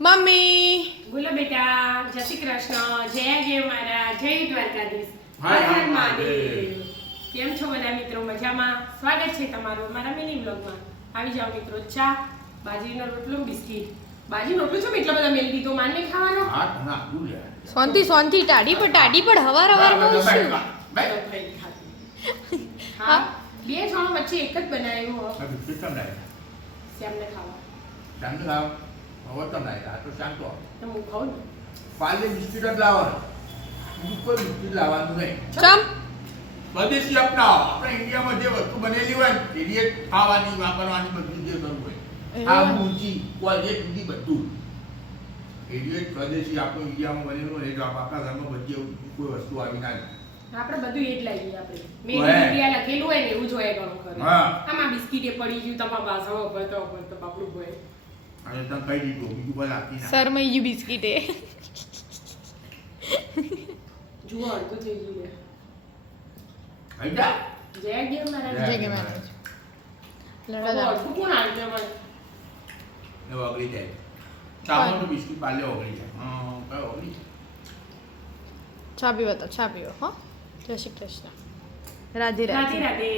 Mummy બોલો બેટા, જય શ્રી કૃષ્ણ, જય દેવ મારા, જય દ્વારકાધીશ, હર હર હર મહાદેવ. કેમ છો બધા મિત્રો? મજામાં? સ્વાગત છે તમારું મારા મિની બ્લોગમાં. આવી જાઓ મિત્રો, ચા, બાજરીનો રોટલો, બિસ્કિટ. બાજરીનો રોટલો છો એટલા બધા મેલ દીધો, માનને ખાવાનો. હા ના દૂર યાર સોનથી સોનથી ટાડી પર હવાર હવાર બહુ છું હા, બે જણો વચ્ચે એક જ બનાવ્યું હો. બિસ્કિટ કેમ લાય શ્યામને ખાવા શાંત લાવ હવે તો લાય આ તો શાંત હો તો હું ખાઉં ને. પાલે બિસ્કિટ જ લાવવાનું બીજું કોઈ બિસ્કિટ લાવવાનું નહીં ચમ સ્વદેશી અપનાવો આપણે ઇન્ડિયામાં જે વસ્તુ બનેલી હોય ને એની જ ખાવાની વાપરવાની બધું જે કરવું હોય આ ઊંચી ક્વોલિટી સુધી બધું એની જ સ્વદેશી આપણું ઇન્ડિયામાં બનેલું હોય એટલે આપણા ઘરમાં બધી કોઈ વસ્તુ આવી ના જાય આપણે બધું એ જ લાગીએ આપણે મેં હોય. ઇન્ડિયા લખેલું હોય ને એવું જોઈએ ઘણું ખરું. હા. આમાં બિસ્કિટે પડી ગયું, તમારા ભાષામાં ભરતો બાપડું હોય. અને તમે કહી દીધું બીજું કોઈ આપી ના શરમાઈ ગયું બિસ્કિટે જુઓ અડધું થઈ ગયું લે. ખાઈ જા જય દેવ મહારાજ. જય કે મહારાજ હવે લડા અડધું કોણ આવ્યું મને? એ ઓગળી જાય ચાવલનું બિસ્કિટ પાલે ઓગળી જાય હા કઈ ઓગળી જાય ચા પીવો તો ચા પીવો હો જય શ્રી કૃષ્ણ રાધે રાધે રાધે રાધે.